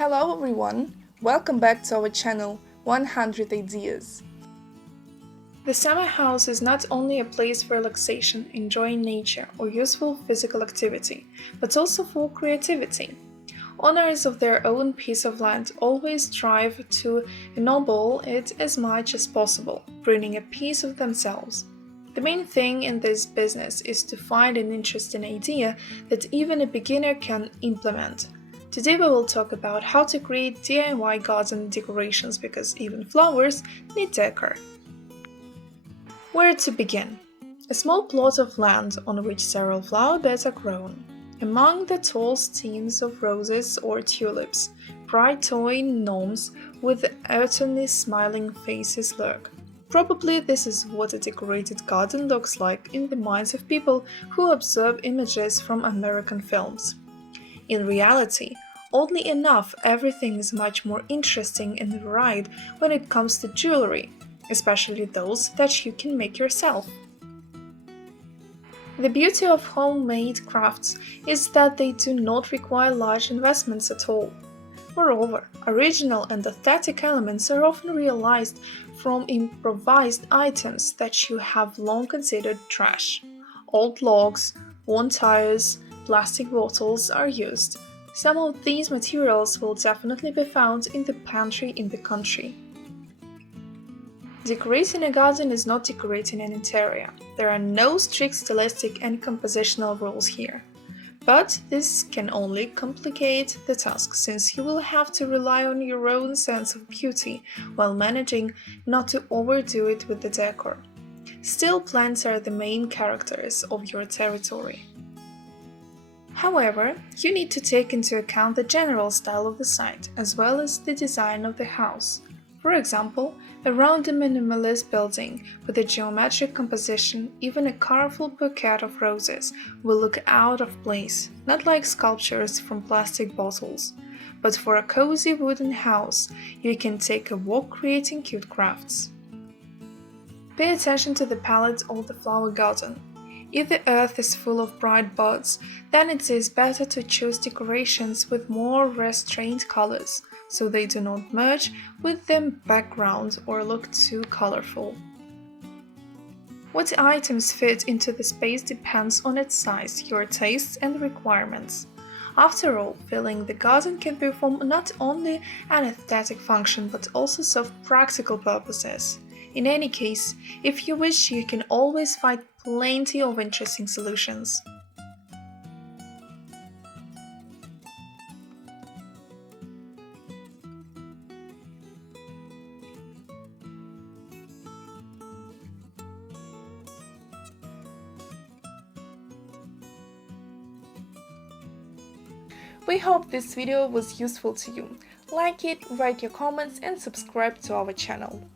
Hello everyone, welcome back to our channel 100 Ideas. The summer house is not only a place for relaxation, enjoying nature, or useful physical activity, but also for creativity. Owners of their own piece of land always strive to ennoble it as much as possible, bringing a piece of themselves. The main thing in this business is to find an interesting idea that even a beginner can implement. Today we will talk about how to create DIY garden decorations because even flowers need decor. Where to begin? A small plot of land on which several flower beds are grown. Among the tall stems of roses or tulips, bright toy gnomes with autumnly smiling faces lurk. Probably this is what a decorated garden looks like in the minds of people who observe images from American films. In reality, oddly enough, everything is much more interesting and varied when it comes to jewelry, especially those that you can make yourself. The beauty of homemade crafts is that they do not require large investments at all. Moreover, original and aesthetic elements are often realized from improvised items that you have long considered trash. Old logs, worn tires, plastic bottles are used. Some of these materials will definitely be found in the pantry in the country. Decorating a garden is not decorating an interior. There are no strict stylistic and compositional rules here. But this can only complicate the task since you will have to rely on your own sense of beauty while managing not to overdo it with the decor. Still, plants are the main characters of your territory. However, you need to take into account the general style of the site as well as the design of the house. For example, around a minimalist building with a geometric composition, even a colorful bouquet of roses will look out of place, not like sculptures from plastic bottles. But for a cozy wooden house, you can take a walk creating cute crafts. Pay attention to the palette of the flower garden. If the earth is full of bright buds, then it is better to choose decorations with more restrained colors, so they do not merge with the background or look too colorful. What items fit into the space depends on its size, your tastes and requirements. After all, filling the garden can perform not only an aesthetic function but also serve practical purposes. In any case, if you wish, you can always find plenty of interesting solutions. We hope this video was useful to you. Like it, write your comments and subscribe to our channel.